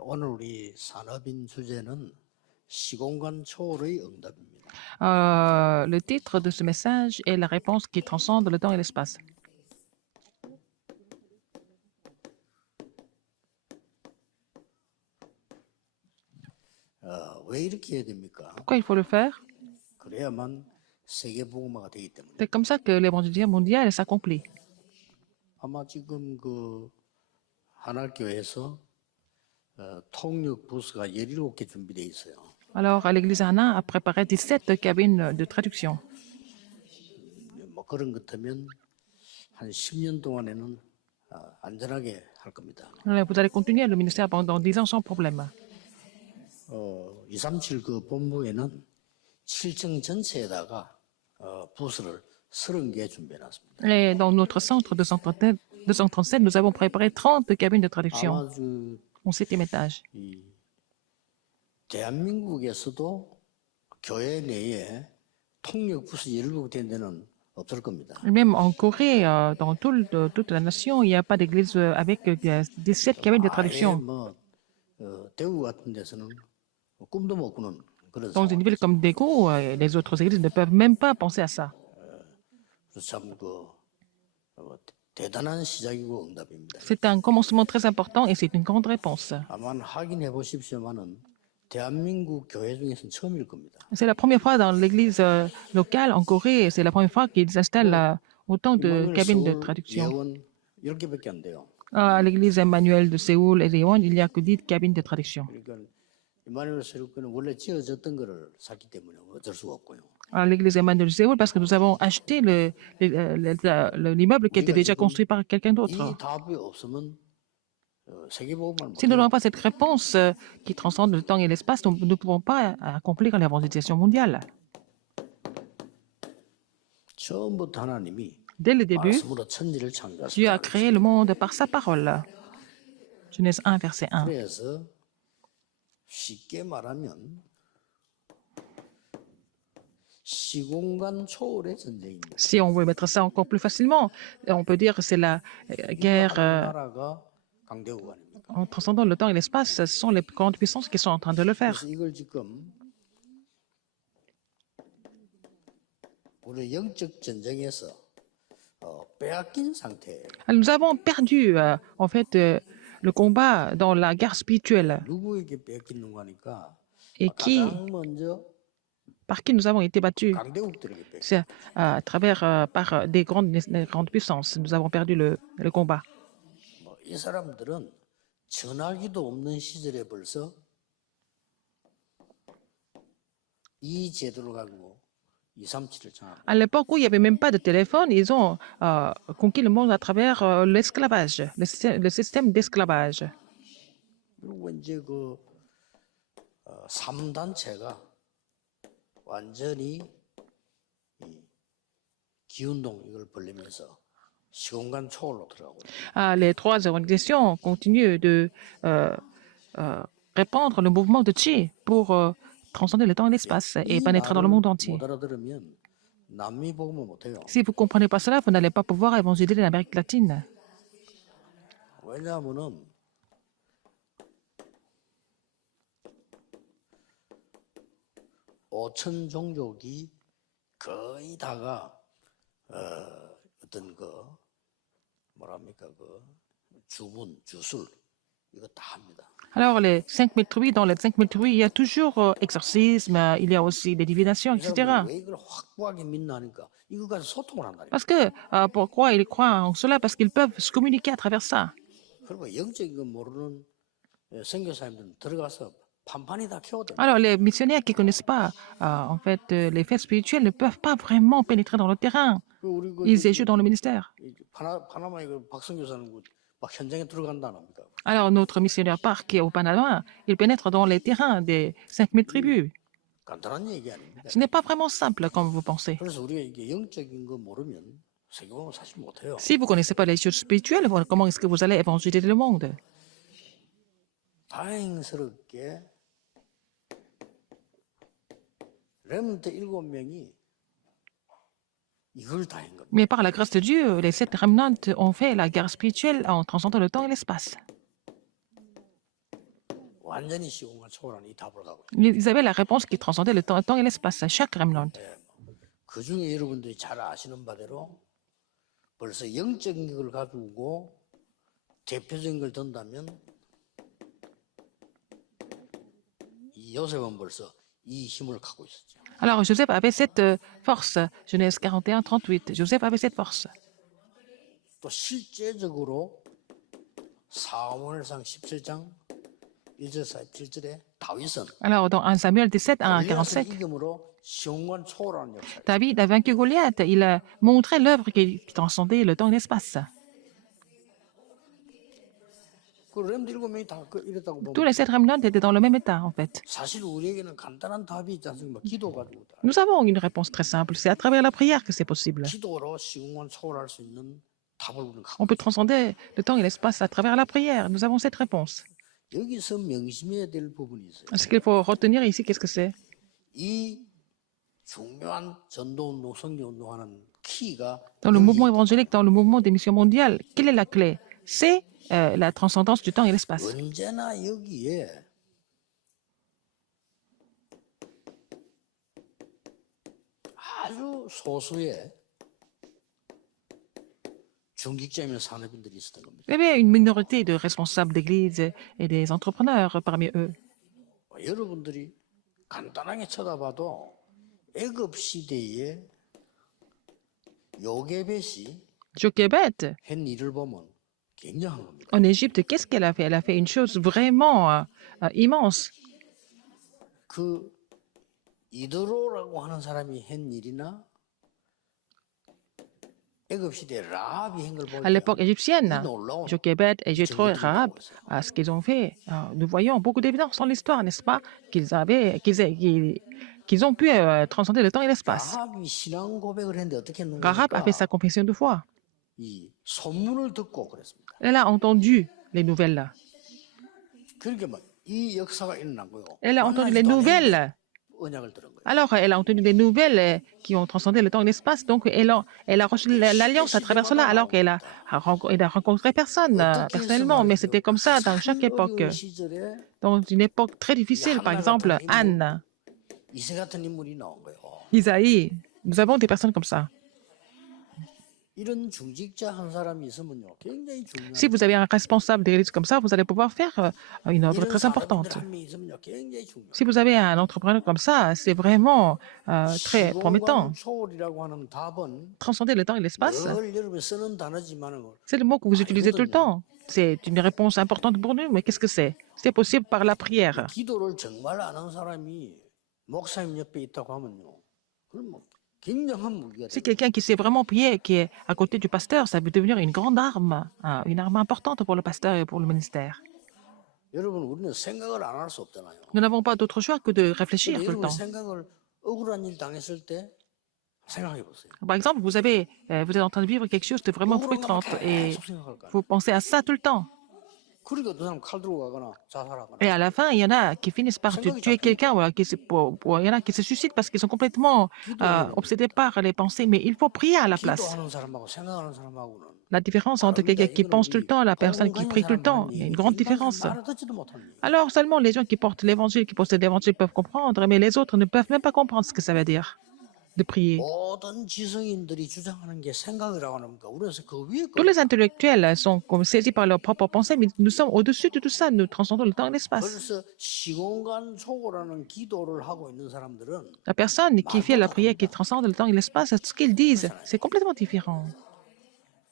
오늘 우리 산업인 주제는 시공간 초월의 응답입니다. Le titre de ce message est la réponse qui transcende le temps et l'espace. 왜 이렇게 해야 됩니까? Pourquoi il faut le faire? 그래야만 세계 복음화가 되기 때문에. C'est comme ça que l'évangile mondial s'accomplit. 아마 지금 그 한알교회에서 통역 부스가 17개 준비되어 있어요. Alors, à l'église Anna a préparé 17 cabines de traduction. 뭐 그런 것 같으면 한 10년 동안에는 안전하게 할 겁니다. Vous allez continuer le ministère pendant 10 ans sans problème. 237 그 본부에는 7층 전체에다가 부스를 30개 준비해놨습니다. Et dans notre centre 237, nous avons préparé 30 cabines de traduction 아마 그 au 7e étage. 이 대한민국에서도 교회 내에 통역 부스 17개 된 데는 없을 겁니다. Même en Corée, dans toute la nation, il n'y a pas d'église avec 17 cabines de 아예 traduction. 뭐 대구 같은 데서는 꿈도 못 꾸는 그런 Dans une ville comme Daegu, les autres églises ne peuvent même pas penser à ça. 참그 대단한 시작이고 응답입니다. C'est un commencement très important et c'est une grande réponse. 아마 확인해 보십시오만은 대한민국 교회 중에서는 처음일 겁니다. C'est la première fois dans l'église locale en Corée, c'est la première fois qu'ils installent autant de cabines de traduction. 예원 10개밖에 안 돼요. À l'église Emmanuel de Séoul et Léon, il n'y a que 10 cabines de traduction. 그러니까 이마누엘 세력교는 원래 지어졌던 거를 샀기 때문에 어쩔 수가 없고요. À l'église Emmanuel de Séoul, parce que nous avons acheté l'immeuble qui était déjà construit par quelqu'un d'autre. 이 답이 없으면 세계복음을 Si nous n'avons pas cette réponse qui transcende le temps et l'espace, nous ne pouvons pas accomplir l'évangélisation mondiale. 처음부터 하나님이 Dès le début, 말씀으로 천지를 Dieu a 창조하셨다. créé le monde par sa parole. Genèse 1, verset 1. 그래서 쉽게 말하면 시공간 초월의 전쟁입니다. Si on veut mettre ça encore plus facilement, on peut dire que c'est la guerre 나라가 강대국 아닙니까? en transcendant le temps et l'espace. Ce sont les grandes puissances qui sont en train de le faire. 그래서 이걸 지금 우리 영적 전쟁에서 빼앗긴 상태예요. Nous avons perdu, en fait, le combat dans la guerre spirituelle. 누구에게 뺏기는가 하니까 Et 가장 먼저 par qui nous avons été battus? 강대국들에게 뺏겨. C'est à travers, par des grandes puissances. Nous avons perdu le combat. 이 사람들은 전화기도 없는 시절에 벌써 이 제도를 가지고 237을 장악했어요. À l'époque où il n'y avait même pas de téléphone, ils ont conquis le monde à travers l'esclavage, le système d'esclavage. 그리고 이제 그 3단체가 완전히 이 기운동 이걸 벌리면서 시공간 초월로 들어가고 Les trois organisations continuent de répandre le mouvement de Qi pour transcender le temps et l'espace et pénétrer dans le monde entier. 못 알아들으면 남미 복음을 못 해요. Si vous ne comprenez pas cela, vous n'allez pas pouvoir évangéliser l'Amérique latine. 왜냐하면은 5천 종족이 거의 다가 어떤 그 뭐랍니까 그 주문 주술 이거 다 합니다. Alors, les 5000 tribus, dans les 5000 tribus, il y a toujours exorcisme, il y a aussi des divinations, 이 etc. 사람들이 왜 이걸 확고하게 믿나 하니까 이거 가지고 소통을 한다니까. Parce que, pourquoi ils croient en cela? Parce qu'ils peuvent se communiquer à travers ça. 그리고 영적인 거 모르는 선교사님들은 들어가서 판판이 다 키워들. Alors, les missionnaires qui ne connaissent pas, en fait, les faits spirituels ne peuvent pas vraiment pénétrer dans le terrain. 우리 그 Ils échouent dans le ministère. 파나마의 그 박성교사는 막 현장에 들어간다 안 합니까? Alors, notre missionnaire Park au Panama, il pénètre dans les terrains des 5000 tribus. 간단한 얘기 아닙니다. Ce n'est pas vraiment simple comme vous pensez. 그래서 우리가 이게 영적인 거 모르면 세계복음 사실 못해요. Si vous ne connaissez pas les choses spirituelles, comment est-ce que vous allez évangéliser le monde? 다행스럽게 렘넌트 7명이 이걸 다 한 겁니다. Mais par la grâce de Dieu, les 7 remnants ont fait la guerre spirituelle en transcendant le temps et l'espace. 완전히 시공간 초월한 이 답을 가고 있어요. Ils avaient la réponse qui transcendait le temps et l'espace, chaque remnant. 그 중에 여러분들이 잘 아시는 바대로 벌써 영적인 걸 가지고 대표적인 걸 든다면 이 요셉은 벌써 이 힘을 갖고 있었죠. Alors, Joseph avait cette force. Genèse 41, 38. Joseph avait cette force. 또 실제적으로 사무엘상 17장 1절 7절에 다윗은 Alors, dans 1 Samuel 17, 1 골리앗을 47, 이김으로 시공간 초월하는 역사. David a vaincu Goliath. Il a montré l'œuvre qui transcendait le temps et l'espace. 그 렘드 7명이 다 이랬다고 Tous 보면 les 7 remnants étaient dans le même état, en fait. 사실 우리에게는 간단한 답이 있지 않습니까? 기도 가지고 다. Nous avons une réponse très simple. C'est à travers la prière que c'est possible. 기도로 시공간 초월할 수 있는 답을 우리는 갖고 On peut transcender le temps et l'espace à travers la prière. Nous avons cette réponse. 여기서 명심해야 될 부분이 있어요. Ce qu'il faut retenir ici, qu'est-ce que c'est? 이 중요한 전도운동, 성교운동하는 키가 Dans le mouvement évangélique, dans le mouvement des missions mondiales, quelle est la clé? C'est la transcendance du temps et l'espace. 언제나 여기에 아주 소수의 중직자이면 산업인들이 있었던 겁니다. Il y avait une minorité de responsables d'église et des entrepreneurs parmi eux. 여러분들이 간단하게 쳐다봐도 애굽 시대에 요게벳이 Jochebed, 한 일을 보면 굉장한 겁니다. en Égypte, qu'est-ce qu'elle a fait? Elle a fait une chose vraiment immense. 그 이드로라고 하는 사람이 한 일이나 애굽 시대 라합이 한 걸 À 보면 l'époque égyptienne, 놀라운 Jochebed et Jéthro et Rahab, ce qu'ils ont fait, nous voyons beaucoup d'évidence dans l'histoire, n'est-ce pas? Qu'ils ont pu transcender le temps et l'espace. 라합이 신앙 고백을 했는데 어떻게 Rahab a fait sa 했는가? confession de foi. 이 소문을 듣고 그랬습니다. Elle a entendu les nouvelles. 그러니까 막이 역사가 일어난 거예요. Elle a entendu les 만나지도 않았는데 nouvelles. 언약을 들은 거예요. Alors, elle a entendu des nouvelles qui ont transcendé le temps et l'espace. Donc, elle a reçu l'alliance à travers cela, alors qu'elle elle a rencontré personne personnellement. Mais c'était comme ça dans chaque époque. 어려운 시절에 Dans une époque très difficile, par exemple, Anne, 이세 같은 인물이 나온 거예요. Isaïe, nous avons des personnes comme ça. 이런 중직자 한 사람이 있으면요, 굉장히 중요한. Si vous avez un responsable d'église comme ça, vous allez pouvoir faire une œuvre 이런 très importante. 사람들 한 명 있으면요, 굉장히 중요해요. Si vous avez un entrepreneur comme ça, c'est vraiment très promettant. 시공간 초월이라고 하는 답은 Transcender le temps et l'espace, 늘 여러분이 쓰는 단어지만 c'est le mot que vous utilisez tout le temps. C'est une réponse importante pour nous, mais qu'est-ce que c'est? C'est possible par la prière. 기도를 정말 아는 사람이 목사님 옆에 있다고 하면요, 그럼 뭐 굉장한 무기가 Si 돼요. quelqu'un qui sait vraiment prier, qui est à côté du pasteur, ça peut devenir une grande arme, une arme importante pour le pasteur et pour le ministère. 여러분, 우리는 생각을 안 할 수 없잖아요. Nous n'avons pas d'autre choix que de réfléchir 근데 tout le 여러분 temps. 생각을 억울한 일 당했을 때 생각해 보세요. Par exemple, vous êtes en train de vivre quelque chose de vraiment 억울한 frustrant 것만 et 계속 생각할 거야. vous pensez à ça tout le temps. 그러니까 어떤 사람 칼 들고 가거나 자살하거나. Et à la fin, il y en a qui finissent par tuer quelqu'un, voilà, il y en a qui se suicident parce qu'ils sont complètement obsédés par les pensées. Mais il faut prier à la place. 기도하는 사람하고 생각하는 사람하고는 La différence entre quelqu'un qui pense tout le temps et la personne qui prie tout le temps, il y a une grande différence. 말을 듣지도 못하는 얘기. Alors seulement les gens qui portent l'évangile, qui possèdent l'évangile peuvent comprendre, mais les autres ne peuvent même pas comprendre ce que ça veut dire de prier. 모든 지성인들이 주장하는 게 생각이라고 하는 겁니까? 우리는 그 위에 Tous 거. les intellectuels sont comme saisis par leurs propres pensées, mais nous sommes au-dessus de tout ça, nous transcendons le temps et l'espace. 벌써 시공간 초월하는 기도를 하고 있는 사람들은 La personne qui fait la prière, qui transcende le temps et l'espace, ce qu'ils disent, c'est complètement différent.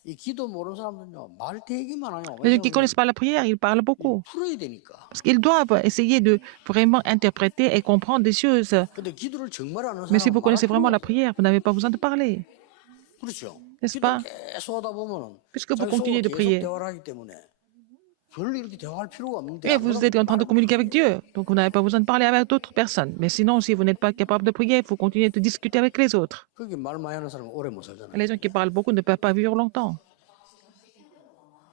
이 기도 모르는 사람들은요, 말 되게 많아요. Les gens qui ne 왜냐하면 connaissent pas la prière, ils parlent beaucoup. 풀어야 되니까. Parce qu'ils doivent essayer de vraiment interpréter et comprendre des choses. 근데 기도를 정말 아는 Mais si vous 사람은 connaissez 말할 vraiment 필요가 la prière, vous n'avez pas besoin de parler. 그렇죠. N'est-ce 기도 pas? 계속 하다 보면은 Puisque vous 자기 continuez 속으로 de 계속 prier. 대화를 하기 때문에 별로 이렇게 대화할 필요가 없는데 Et 안 vous 그러면 êtes en train de communiquer avec Dieu, donc vous n'avez pas besoin de parler avec d'autres personnes. Mais sinon, si vous n'êtes pas capable de prier, vous continuez de discuter avec les autres. 그렇게 말 많이 하는 사람은 오래 못 살잖아요. Les gens qui parlent beaucoup ne peuvent pas vivre longtemps.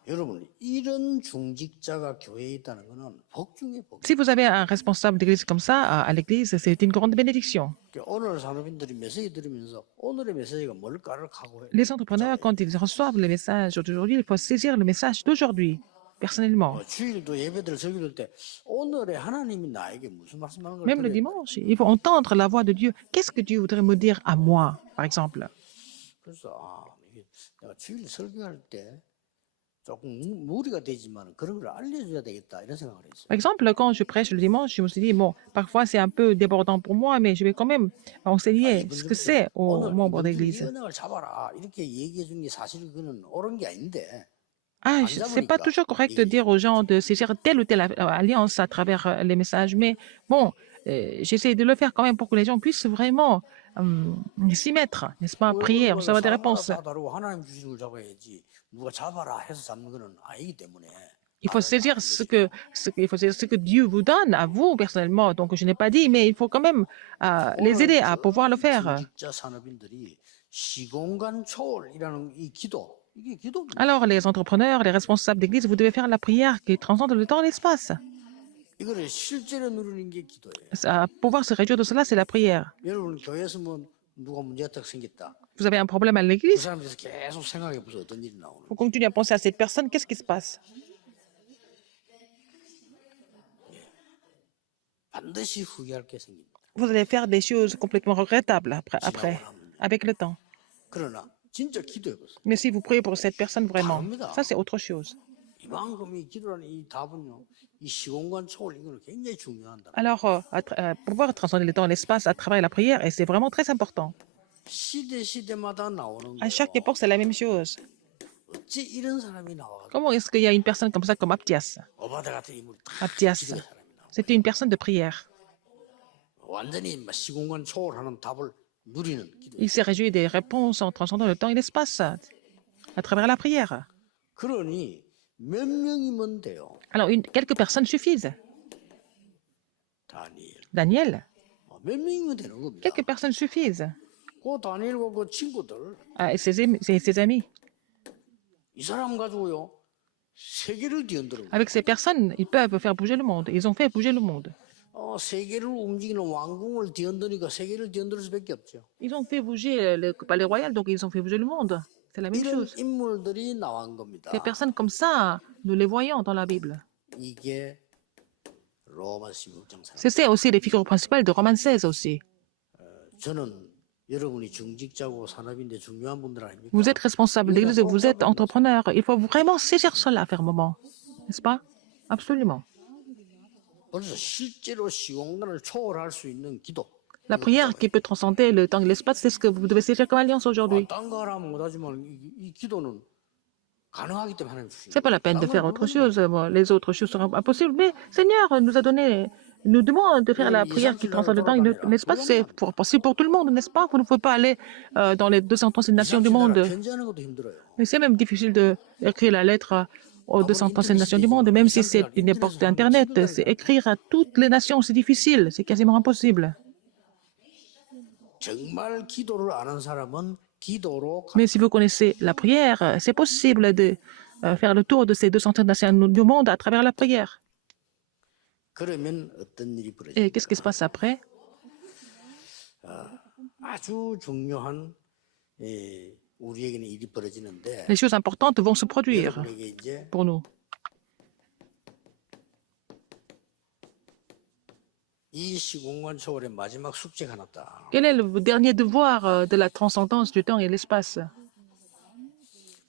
여러분, 이런 중직자가 교회에 있다는 것은 복 중에 복. Si vous avez un responsable d'église comme ça à l'église, c'est une grande bénédiction. 오늘 산업인들이 메시지 들으면서 오늘의 메시지가 뭘까를 각오해. Les entrepreneurs, quand ils reçoivent les messages d'aujourd'hui, il faut saisir le message d'aujourd'hui. personnellement. 주일도 예배들 드릴 때 오늘의 하나님이 나에게 무슨 말씀하는 걸 Même le 들어야 돼. dimanche, il faut entendre la voix de Dieu. Qu'est-ce que Dieu voudrait me dire à moi, par exemple? 그래서 이게 내가 주일 설교할 때 조금 무리가 되지만 그런 걸 알려줘야 되겠다 이런 생각을 했어요. Par exemple, quand je prêche le dimanche, je me suis dit, bon, parfois c'est un peu débordant pour moi, mais je vais quand même enseigner ce que c'est aux 오늘 membres 이번 주 이 d'église. 은혜를 잡아라 이렇게 얘기해 준 게 사실 그거는 옳은 게 아닌데 Ah, 안 c'est pas 잡으니까 toujours correct de 이게 dire aux gens de saisir telle ou telle alliance à travers les messages, mais bon, j'essaie de le faire quand même pour que les gens puissent vraiment s'y mettre, n'est-ce pas, prier, 얼마나 recevoir des 사람마다 réponses. 다 다르고 하나님 주신 걸 잡아야지 누가 잡아라 해서 잡는 거는 아니기 때문에 Il faut 말을 안 saisir 한 ce 거죠. que, il faut saisir ce que Dieu vous donne à vous personnellement. Donc, je n'ai pas dit, mais il faut quand même les 오늘 aider à pouvoir le 전 faire. 정직자 산업인들이 시공간 초월이라는 이 기도 이게 기도입니다. Alors, les entrepreneurs, les responsables d'église, vous devez faire la prière qui transcende le temps et l'espace. 이거를 실제로 누리는 게 기도예요. Pouvoir se réjouir de cela, c'est la prière. 여러분 교회에서 뭐 누가 문제가 생겼다. Vous avez un problème à 그 l'église, 사람에서 계속 생각해 보세요. 어떤 일이 나오는. vous continuez à penser à cette personne, qu'est-ce qui se passe? 반드시 후회할 게 생깁니다. Vous allez faire des choses complètement regrettables après, avec le temps. 그러나 진짜 기도해 보세요. Mais si vous priez pour cette personne vraiment, ça c'est autre chose. 이만큼 이 기도라는 이 답은요. 이 시공간 초월 이거는 굉장히 중요한다. Alors, pouvoir transcender le temps et l'espace à travers la prière, et c'est vraiment très important. 시대마다 나오는 À 거예요. chaque époque, c'est la même chose. 어찌 이런 사람이 나와가지고 Comment est-ce qu'il y a une personne comme ça, comme Abdias? 오바데 같은 인물이 다 Abdias, 기도의 사람이 나와. c'était une personne de prière. 완전히 막 시공간 초월하는 답을 누리는 기도. Il s'est réjoui des réponses en transcendant le temps et l'espace à travers la prière. 그러니 몇 명이면 돼요. Alors, quelques personnes suffisent. 다니엘. Daniel, 몇 명이면 되는 겁니다. quelques personnes suffisent. 그 다니엘과 그 친구들 Et ses amis. 이 사람 가지고요 세계를 뒤흔들어. Avec ces personnes, ils peuvent faire bouger le monde. Ils ont fait bouger le monde. 세계를 움직이는 왕궁을 뒤흔드니까 세계를 뒤흔들 수밖에 없죠. Ils ont fait bouger le palais royal, donc ils ont fait bouger le monde. C'est la même 이런 chose. 인물들이 나온 겁니다. Ces personnes comme ça, nous les voyons dans la Bible. 이게 로마서 16장 3. C'est aussi les figures principales de Romains 16 aussi. 저는 여러분이 중직자고 산업인데 중요한 분들 아닙니까? Vous êtes responsable d'église, vous êtes entrepreneur. Il faut vraiment saisir cela fermement. N'est-ce pas? Absolument. 그래서 실제로 시공간을 초월할 수 있는 기도. La prière qui peut transcender le temps et l'espace, c'est ce que vous devez saisir comme alliance aujourd'hui. 딴 거 하면 못하지만 이 기도는 가능하기 때문에 하나님 주신 C'est pas la peine de faire autre chose. Bon, les autres choses seront impossibles. Mais Seigneur nous a donné, nous demande de faire la prière qui transcende le temps et l'espace. C'est possible pour tout le monde, n'est-ce pas? Vous ne pouvez pas aller dans les 237 nations du monde. 편지하는 것도 힘들어요. Mais c'est même difficile d'écrire la lettre aux 237 nations du monde, même si c'est une époque d'Internet. C'est écrire à toutes les nations, c'est difficile, c'est quasiment impossible. 정말 기도를 아는 사람은 기도로 Mais si vous connaissez la prière, c'est possible de faire le tour de ces 237 nations du monde à travers la prière. 그러면 어떤 일이 Et 벌어집니까? qu'est-ce qui se passe après? 아주 중요한 우리에게는 일이 벌어지는데 Les choses importantes vont se produire 여러분에게 이제 pour nous. 이 시공간 초월의 마지막 숙제가 하나 딱. Quel est le dernier devoir de la transcendance du temps et l'espace?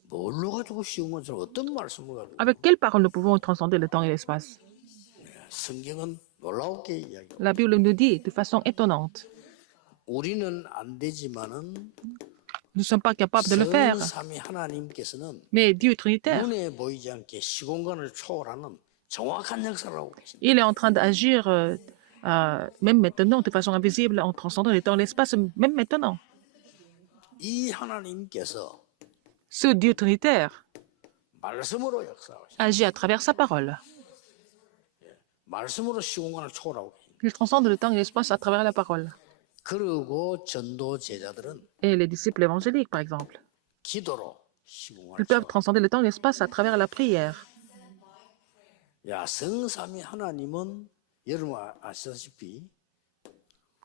뭘로 가지고 시공간 초월 어떤 말씀을 가지고? Avec quelle parole nous pouvons transcender le temps et l'espace? 성경은 놀라우게 이야기. La Bible nous dit de façon étonnante. 우리는 안 되지만은 Nous ne sommes pas capables de le faire. 성삼위 하나님께서는 Mais Dieu Trinitaire, 눈에 보이지 않게 시공간을 초월하는 정확한 역사를 하고 계십니다. il est en train d'agir même maintenant de façon invisible en transcendant le temps et l'espace, même maintenant. 이 하나님께서 Ce Dieu Trinitaire 말씀으로 역사하시고 agit à travers sa parole. 말씀으로 시공간을 초월하고 계십니다. Il transcende le temps et l'espace à travers la parole. 그리고 전도 제자들은 Et les disciples évangéliques, par exemple, 기도로 ils 시공간을 peuvent 초월. transcender le temps et l'espace à travers la prière. 야, 성삼위 하나님은 여러분 아시다시피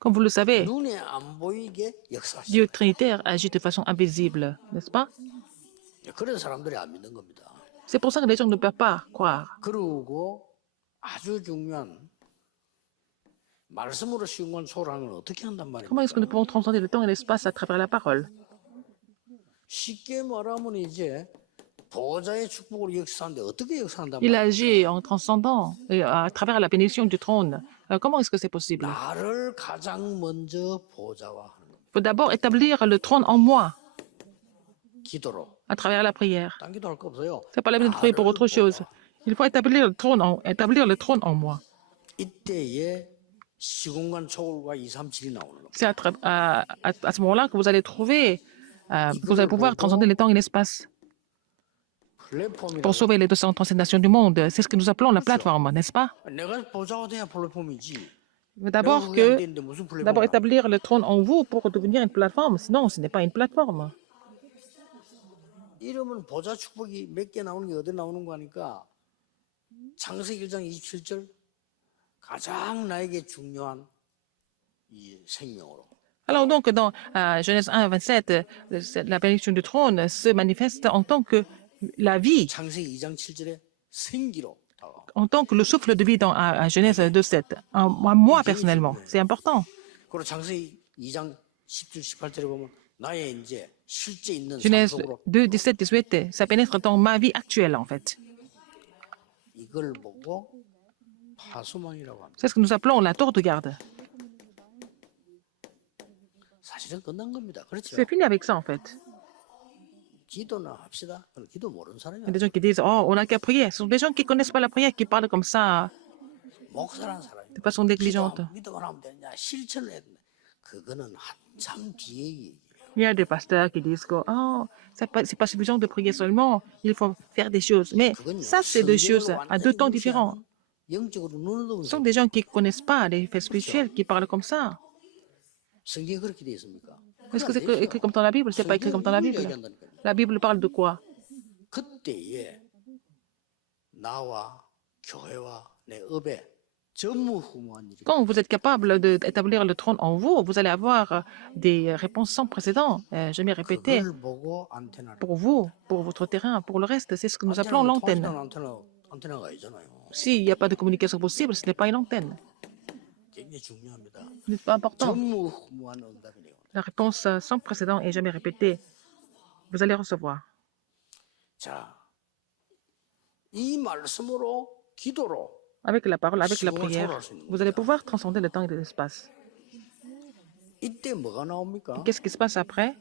Comme vous le savez, 눈에 안 보이게 역사하시죠. Dieu Trinitaire agit de façon invisible, n'est-ce pas? 그래서 사람들이 안 믿는 겁니다. C'est pour ça que les gens ne peuvent pas croire. 그리고 아주 중요한 말씀으로 시공간 초월하는 건 어떻게 한단 Comment est-ce que nous 말입니까? pouvons transcender le temps et l'espace à travers la parole? 쉽게 말하면 이제 보호자의 축복으로 역사하는데 어떻게 역사한단 Il 말입니까? agit en transcendant et à travers la bénédiction du trône. Comment est-ce que c'est possible? 나를 가장 먼저 보호자화하는 겁니다. Il faut d'abord établir le trône en moi 기도로. à travers la prière. 딴 기도할 거 없어요. C'est pas la peine de prier pour autre chose. Il faut établir le trône en moi. 이때에 시공간 초월과 237이 나오는 겁니다. C'est à ce moment-là que vous allez trouver, vous allez pouvoir transcender le temps et l'espace 플랫폼이라고. pour sauver les 237 nations du monde. C'est ce que nous appelons la plateforme, n'est-ce pas? 내가 보호자가 돼야 플랫폼이지. Mais 내가 d'abord 그게 안 que, 되는데 무슨 d'abord 플랫폼이야? établir le trône en vous pour devenir une plateforme. Sinon, ce n'est pas une plateforme. 이러면 보좌 축복이 몇 개 나오는 게 어디 나오는 거 하니까 창세기 1장 27절 가장 나에게 중요한 이 생명으로 Alors donc, dans Genèse 1, 27, la bénédiction du trône se manifeste en tant que la vie, 창세기 2장 7절에 생기로 다가와. en tant que le souffle de vie dans à Genèse 2, 7. À moi, personnellement, c'est important. 그리고 창세기 2장 17, 18절에 보면 나의 이제 실제 있는 삶 Genèse 속으로 2, 17, 18, ça pénètre dans ma vie actuelle, en fait. 이걸 보고 파수망이라고 합니다. C'est ce que nous appelons la tour de garde. 사실은 끝난 겁니다. 그렇죠? C'est fini avec ça, en fait. 기도나 합시다. 그럼 기도 모르는 사람이 Il y a des gens qui disent, oh, on n'a qu'à prier. Ce sont des gens qui ne connaissent pas la prière, qui parlent comme ça, 목사라는 사람이 de façon négligente. 믿음을 하면 되냐 실천을 해야 된다. 그거는 한참 뒤에 얘기예요. Il y a des pasteurs qui disent que oh, c'est pas suffisant de prier seulement, il faut faire des choses. Mais 그건요, ça, c'est deux choses à deux temps différents. 영적으로 눈을 Ce sont des gens qui ne connaissent pas les faits spirituels, qui parlent comme ça. 성경에 그렇게 돼 있습니까? Est-ce que c'est écrit comme dans la Bible? C'est pas écrit comme dans la Bible. La Bible parle de quoi? 그때에 나와 교회와 내 업에 전무후무한 일이 Quand vous êtes capable d'établir le trône en vous, vous allez avoir des réponses sans précédent, jamais répétées, 그걸 보고 안테나를 pour vous, pour votre terrain, pour le reste. C'est ce que nous appelons l'antenne. 안테나가 아니잖아요. S'il n'y a pas de communication possible, ce n'est pas une antenne. 굉장히 중요합니다. C'est pas important. 전무후무한 응답이네요. La réponse sans précédent et jamais répétée, vous allez recevoir. 자, 이 말씀으로 기도로 Avec la parole, avec la prière, vous allez pouvoir transcender le temps et l'espace. 이때 뭐가 나옵니까? Qu'est-ce qui se passe après?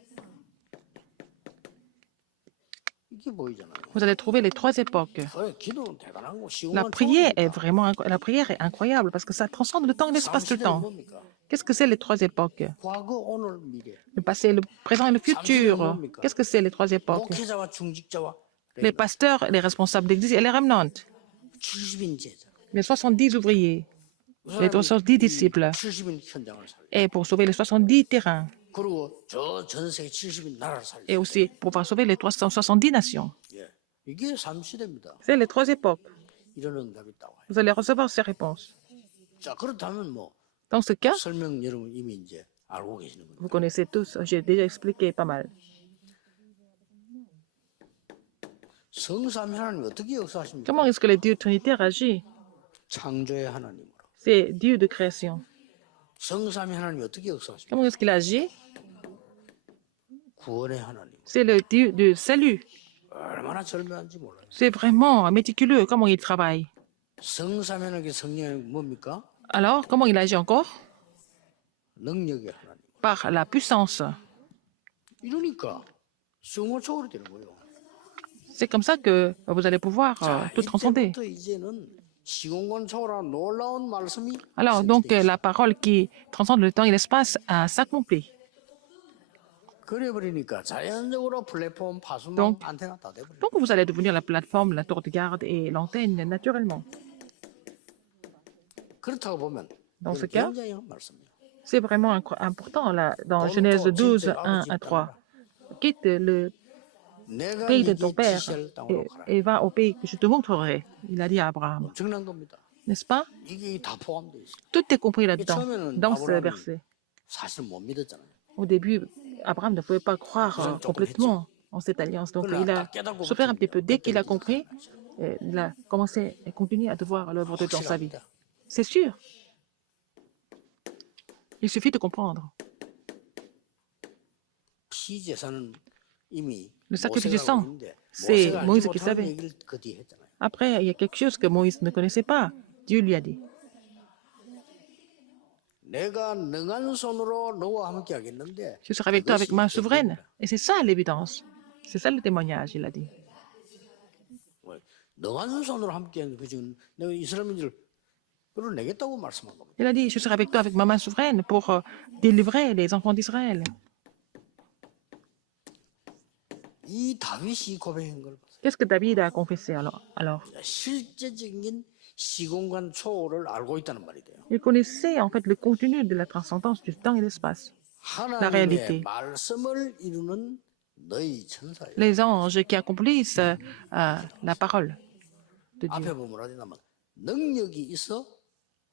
이게 보이잖아요. Vous allez trouver les trois époques. 기도는 대단한 거 La 시공간 prière est 초월이니까. vraiment la prière est incroyable parce que ça transcende le temps et l'espace du 삼시대는 temps. 뭡니까? Qu'est-ce que c'est les trois époques? 과거, 오늘, 미래. Le passé, le présent et le futur. Qu'est-ce que c'est les trois époques? 목회자와 중직자와 Les pasteurs, les responsables d'église et les remnantes. 70인 제자. Les 70 ouvriers, les 70 disciples. 70인 현장을 살려. Et pour sauver les 70 terrains. 그리고 저 전 세계 70인 나라를 살려. Et aussi pour pouvoir sauver les 370 nations. 예. 이게 3시대입니다. C'est les trois époques. 이런 응답이 나와요. Vous allez recevoir ces réponses. 자, 그렇다면 뭐 Dans ce cas, 설명 여러분 이미 이제 알고 계시는 겁니다. vous connaissez tous, j'ai déjà expliqué pas mal. 성삼위 하나님 어떻게 역사하십니까? Comment est-ce que le Dieu trinitaire agit? 창조의 하나님으로. C'est Dieu de création. 성삼위 하나님 어떻게 역사하십니까? Comment est-ce qu'il agit? 구원의 하나님. C'est le Dieu du salut. 얼마나 절묘한지 몰라요. C'est vraiment méticuleux comment il travaille. 성삼위 하나님의 성령이 뭡니까? Alors, comment il agit encore? 능력의 하나님. Par la puissance. 이러니까 성호 초월이 되는 거예요. C'est comme ça que vous allez pouvoir tout transcender. 이때부터 이제는 시공간 초월한 놀라운 말씀이 Alors, donc, 성취되겠어요. la parole qui transcende le temps et l'espace s'accomplit. 그래버리니까 자연적으로 플랫폼, 파수망, Donc, 안테나 다 돼버려요. Donc, vous allez devenir la plateforme, la tour de garde et l'antenne naturellement. 그렇다고 보면 Dans ce 이건 cas, 굉장히 한 말씀이에요. c'est vraiment important là, dans Genèse 12, 1 à 3. Quitte le 내가 pays de 네게 ton père 지시할 땅으로 가라. et va au pays que je te montrerai. Il a dit à Abraham. 엄청난 겁니다. N'est-ce pas? 이게 다 포함되어 있어요. Tout est compris là-dedans, dans ce verset. 사실 못 믿었잖아요. Au début, Abraham ne pouvait pas croire complètement. en cette alliance. Donc, 그러나 il a 딱 깨닫고 souffert un petit peu. 버티면 Dès qu'il 그때 a compris, 기억하는 il a commencé et continue à devoir l'œuvre de Dieu dans sa vie. 확실합니다. C'est sûr. Il suffit de comprendre. 피 제사는 이미 Le sacrifice du 모세가 알고 sang, 있는데 c'est 모세가 알지 Moïse qui 못하는 savait. 얘기를 그 뒤에 했잖아요. Après, il y a quelque chose que Moïse ne connaissait pas. Dieu lui a dit, 내가 능한 손으로 너와 함께 하겠는데 je serai avec toi avec main 그것이 souveraine. 계명이다. Et c'est ça l'évidence. C'est ça le témoignage, il a dit. 능한 손으로 함께 하는 그 지금 내가 이스라엘민들 끌어내겠다고 말씀한 겁니다. Il a dit, je serai avec toi avec ma main souveraine pour délivrer les enfants d'Israël. 이 다윗이 고백한 걸 보세요. Qu'est-ce que David a confessé alors? 실제적인 시공간 초월을 알고 있다는 말이 돼요. Il connaissait en fait le contenu de la transcendance du temps et de l'espace. 하나님의 réalité. 말씀을 이루는 너희 천사예요. Les anges qui accomplissent la parole de Dieu. 앞에 보면 어디냐면 능력이 있어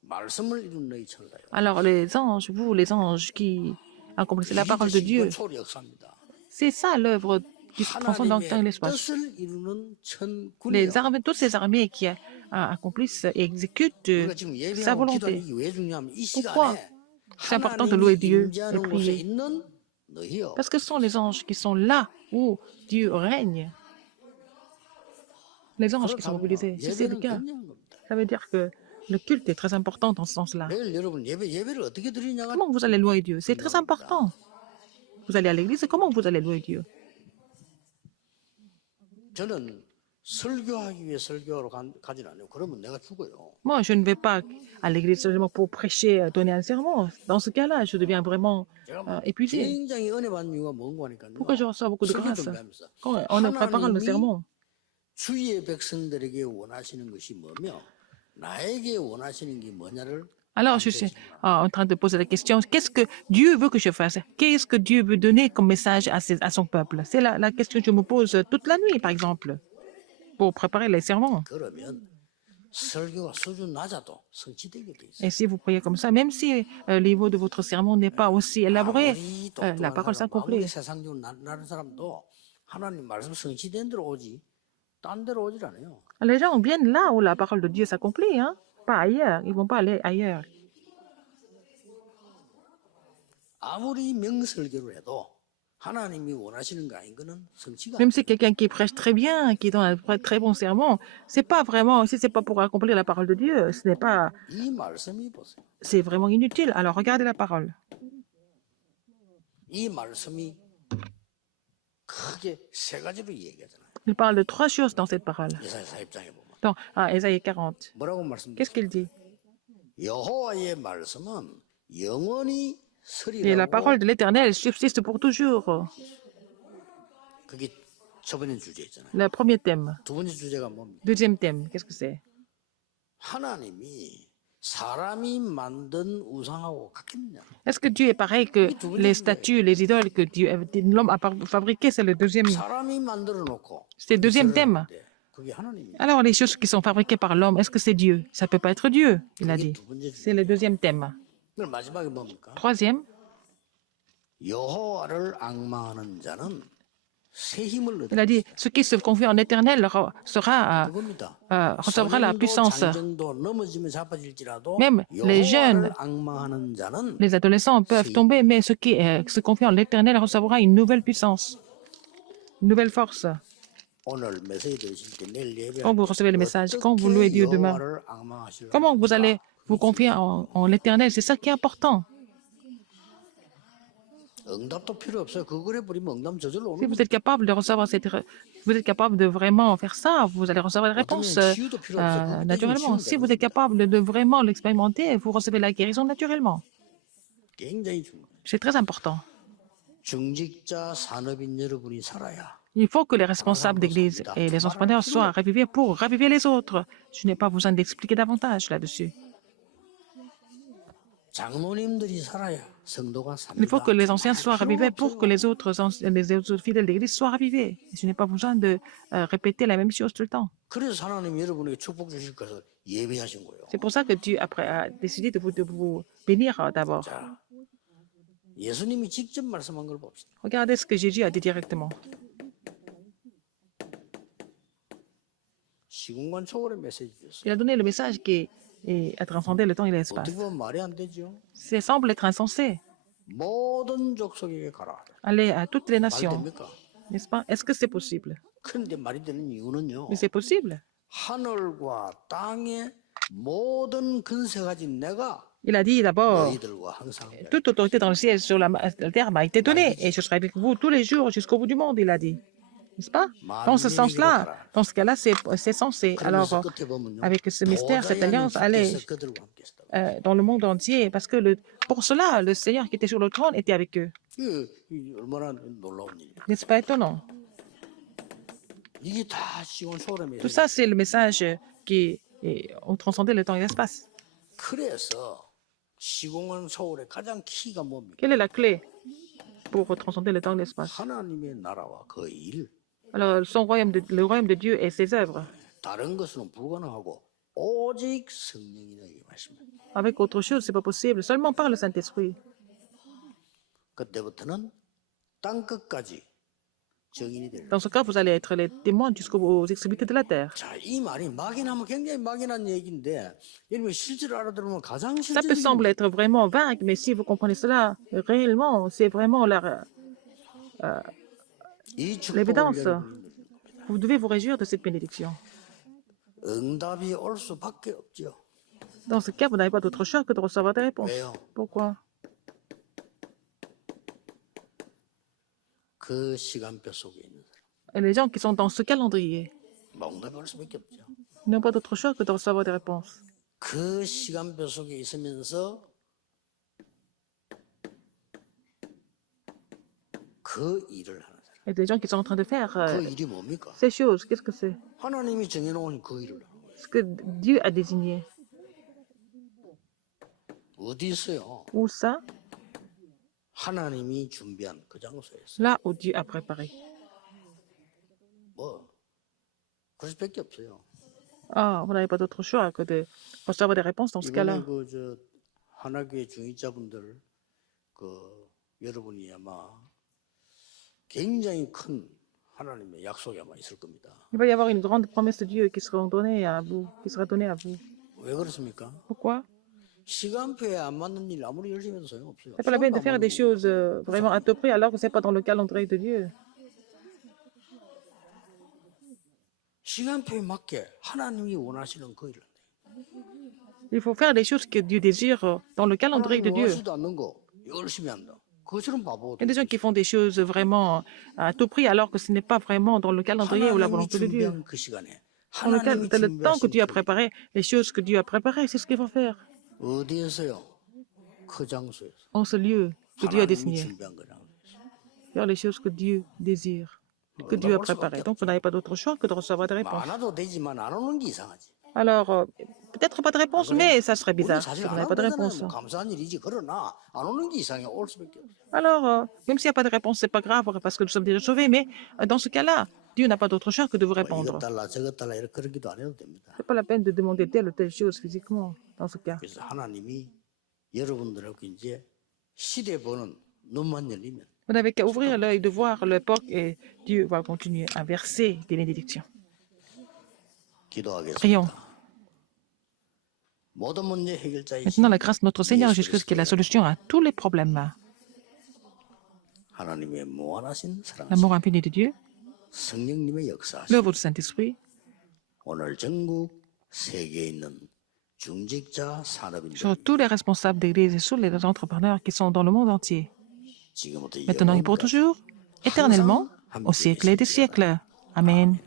말씀을 이루는 너희 천사예요. Alors les anges, vous, les anges qui accomplissez la parole de Dieu, 시공간 초월 역사입니다. c'est ça l'œuvre qui transcende dans le temps et 하나님의 l'espace. 뜻을 이루는 천군이요. Les armées, toutes ces armées qui accomplissent et exécutent 우리가 지금 sa 예배하고 volonté. 기도하는 이게 왜 중요하면 이 Pourquoi 시간에 c'est important de louer Dieu et 임재하는 곳에 prier? 있는 너희요. Parce que ce sont les anges qui sont là où Dieu règne. Les anges qui sont mobilisés. Si c'est le 예배는 cas, 굉장한 겁니다. ça veut dire que le culte est très important dans ce sens-là. 내일 여러분 예배를 어떻게 드리냐가 Comment vous allez louer Dieu? C'est très important. Vous allez à l'église, comment vous allez louer Dieu? 저는 설교하기 위해 설교하러 가진 않아요. 그러면 내가 죽어요. Moi, je ne vais pas à l'église seulement pour prêcher, donner un sermon. Dans ce cas-là, je deviens vraiment 제가 épuisé. 굉장히 은혜 받는 이유가 뭔고 하니까요. Pourquoi je reçois beaucoup de 설교 grâce? 준비하면서 Quand on est préparant le sermon, 주의 백성들에게 원하시는 것이 뭐며 나에게 원하시는 게 뭐냐를 alors je suis en train de poser la question, qu'est-ce que Dieu veut que je fasse? Qu'est-ce que Dieu veut donner comme message à son peuple? C'est la question que je me pose toute la nuit, par exemple, pour préparer les sermons. 그러면 설교가 수준 낮아도 성취되게 돼 있어요. Et si vous priez comme ça, même si le niveau de votre sermon n'est pas aussi élaboré, 아무리 la 똑똑한 parole 사람, s'accomplit. 아무리 세상적으로 나른 사람도 하나님 말씀 성취된 대로 오지 딴 데로 오질 않아요. Les gens viennent là où la parole de Dieu s'accomplit, hein? Pas ailleurs. Ils ne vont pas aller ailleurs. 아무리 명설교를 해도 하나님이 원하시는 거 아닌 거는 성취가 안 Même 돼요. si quelqu'un qui prêche très bien, qui donne un très bon sermon, c'est pas vraiment, si c'est pas pour accomplir la parole de Dieu, ce n'est pas, 이 말씀이 보세요. c'est vraiment inutile. Alors regardez la parole. 이 말씀이 크게 세 가지로 얘기하잖아요. Il parle de trois choses dans cette parole. 예사야 4입장에 보면 Dans Ésaïe 40, 뭐라고 말씀드려요? qu'est-ce qu'il dit? 여호와의 말씀은 영원히 Et la 서리라고. parole de l'Éternel subsiste pour toujours. 그게 첫 번째 주제 있잖아요. Le premier thème. 두 번째 주제가 뭡니까? Deuxième thème, qu'est-ce que c'est? 하나님이 사람이 만든 우상하고 같겠느냐? Est-ce que Dieu est pareil que les statues, les idoles que l'homme a fabriquées? C'est le deuxième, 사람이 만들어 놓고 c'est le deuxième thème. 그게 하나님이에요. Alors, les choses qui sont fabriquées par l'homme, est-ce que c'est Dieu? Ça ne peut pas être Dieu, il a 그게 dit. 두 번째 주제. C'est le deuxième thème. 그럼 마지막에 뭡니까? Troisième, 여호와를 앙망하는 자는 새 힘을 얻어. il a dit, ce qui se confie en éternel 그겁니다. recevra la 소년도 puissance. 장정도 넘어지면 자빠질지라도 Même les jeunes, 여호와를 앙망하는 자는 les adolescents peuvent tomber, mais ce qui se confie en l'éternel recevra une nouvelle puissance, une nouvelle force. 오늘 메시지 들으실 때 내일 예배 Quand vous recevez le message, quand vous louez Dieu demain, 여호와를 앙망하시려고 comment vous allez vous confier en l'éternel? C'est ça qui est important. 응답도 필요 없어요. 그걸 해버리면 응답 저절로 Si 오는 vous êtes capable de recevoir vous êtes capable de vraiment faire ça, vous allez recevoir la réponse naturellement. Si vous êtes capable de vraiment l'expérimenter, vous recevez la guérison naturellement. 굉장히 중요해요. C'est très important. 중직자 산업인 여러분이 살아야 Il faut que les responsables d'église et les entrepreneurs soient revivés pour raviver les autres. Je n'ai pas besoin d'expliquer davantage là-dessus. 장로님들이 살아야 성도가 삽니다. Il faut que les anciens soient ravivés pour que les autres fidèles d'église soient ravivés. Je n'ai pas besoin de répéter la même chose tout le temps. 그래서 하나님 여러분에게 축복 주실 것을 예비하신 거예요. C'est pour ça que Dieu après, a décidé de vous bénir d'abord. 자, 예수님이 직접 말씀한 걸 봅시다. Regardez ce que Jésus a dit directement. 시공간 초월의 메시지였어요. Il a donné le message a transcendé le temps et 어떻게 l'espace. 보면 말이 안 되죠. Ça semble être insensé. 모든 족속에게 가라. Aller à toutes les 말 nations, 됩니까? n'est-ce pas? Est-ce que c'est possible? 그런데 말이 되는 이유는요. Mais c'est possible. 하늘과 땅의 모든 근세 가진 내가 Il a dit d'abord, 너희들과 항상 toute autorité dans le ciel et sur la terre m'a été donnée et je serai avec vous tous les jours jusqu'au bout du monde, il a dit. N'est-ce pas? Dans ce sens-là, dans ce cas-là, c'est censé. Alors, 그러면서 끝에 보면요. avec ce mystère, cette alliance 보좌의 allait 주께서 그들과 함께 있었다. dans le monde entier parce que pour cela, le Seigneur qui était sur le trône était avec eux. 이게 얼마나 놀라운 일이야. N'est-ce pas étonnant? 이게 다 시온 소름이에요. Tout ça, c'est le message qui ont transcendé le temps et l'espace. 그래서 시공간 소울의 가장 키가 뭡니까? Quelle est la clé pour transcender le temps et l'espace? 하나님의 나라와 그 일, Alors, le royaume de Dieu et ses œuvres. 다른 것은 불가능하고 오직 성령이 너에게 말씀합니다. Avec autre chose, c'est pas possible, seulement par le Saint-Esprit. 그때부터는 땅 끝까지 정인이 됩니다. Dans ce cas, vous allez être les témoins jusqu'aux extrémités de la terre. 자, 이 말이 막연하면 굉장히 막연한 얘기인데 여러분 실제로 알아들으면 가장 Ça peut 실제적인 sembler être vraiment vague, mais si vous comprenez cela réellement, c'est vraiment 이 축복을 l'évidence. 여러분이 Vous devez vous réjouir de cette bénédiction. 응답이 올 수밖에 없죠. Dans ce cas, vous n'avez pas d'autre choix que de recevoir des réponses. 왜요? Pourquoi? 그 시간표 속에 있는 사람. Et les gens qui sont dans ce calendrier 응답이 올 수밖에 없죠. n'ont pas d'autre choix que de recevoir des réponses. 그 시간표 속에 있으면서 그 일을 하는 사람. Et des gens qui sont en train de faire 그 일이 뭡니까? ces choses, qu'est-ce que c'est? 하나님이 정해놓은 그 일을 하는 거예요. Ce que Dieu a désigné. 어디 있어요? Où ça? 하나님이 준비한 그 장소에서. Là où Dieu a préparé. 뭐 그럴 수밖에 없어요. Ah, vous n'avez pas d'autre choix que de recevoir des réponses dans ce cas-là. 이번에 그저 하나교회 중위자분들 그 여러분이 아마 굉장히 큰 하나님의 약속이 아마 있을 겁니다. Il va y avoir une grande promesse de Dieu qui sera donnée à vous, qui sera donnée à vous. 왜 그렇습니까? Pourquoi? 시간표에 안 맞는 일 아무리 열심히 해도 소용없어요. C'est pas la peine de 시간도 안 faire des 맞는 choses vraiment à tout prix alors que c'est pas dans le calendrier de Dieu. 시간표에 맞게 하나님이 원하시는 그 일을 Il faut faire des choses que Dieu désire dans le calendrier de 하나님 Dieu. 원하지도 않는 거 열심히 한다. 그것처럼 바보. Il y a des gens qui font des choses vraiment à tout prix alors que ce n'est pas vraiment dans le calendrier ou la 하나님이 volonté de Dieu. 준비한 그 시간에 Dans le, 하나님이 dans le temps que 준비하신 Dieu a 그 préparé, les choses que Dieu a préparées, c'est ce qu'il faut faire. 어디에서요? 그 장소에서 En ce lieu que Dieu a 하나님이 désigné. 준비한 그 장소에서. Faire les choses que Dieu désire, que Dieu a préparées. Donc vous n'avez pas d'autre choix que de recevoir des réponses. 많아도 되지만 안 오는 게 이상하지. Alors, peut-être pas de réponse, mais ça serait 우리 bizarre 사실 si vous 안 n'avez pas de 하면 réponse. 뭐 감사한 일이지. 그러나 안 오는 게 이상해. 올 수밖에 없어. Alors, même s'il n'y a pas de réponse, c'est pas grave parce que nous sommes déjà sauvés, mais dans ce cas-là, Dieu n'a pas d'autre choix que de vous 뭐 répondre. 이것 달라 저것 달라 이렇게 그런 기도 안 해도 됩니다. C'est pas la peine de demander telle ou telle chose physiquement dans ce cas. 그래서 하나님이 여러분들하고 이제 시대 보는 눈만 열리면 Vous n'avez qu'à ouvrir l'œil de voir l'époque et Dieu va continuer à verser des bénédictions. 기도하겠습니다. Prions. 모든 문제 해결자이신 Maintenant, la grâce de notre Seigneur Jésus-Christ qui est la solution à tous les problèmes. 하나님의 무한하신 사랑, L'amour infini de Dieu, 성령님의 역사하심, l'œuvre du Saint-Esprit, 오늘 전국 세계에 있는 중직자 산업인들 sur tous les responsables d'église et sur les entrepreneurs qui sont dans le monde entier, 지금부터 maintenant et pour 영원까지 toujours, éternellement, au siècle et des siècles. Amen.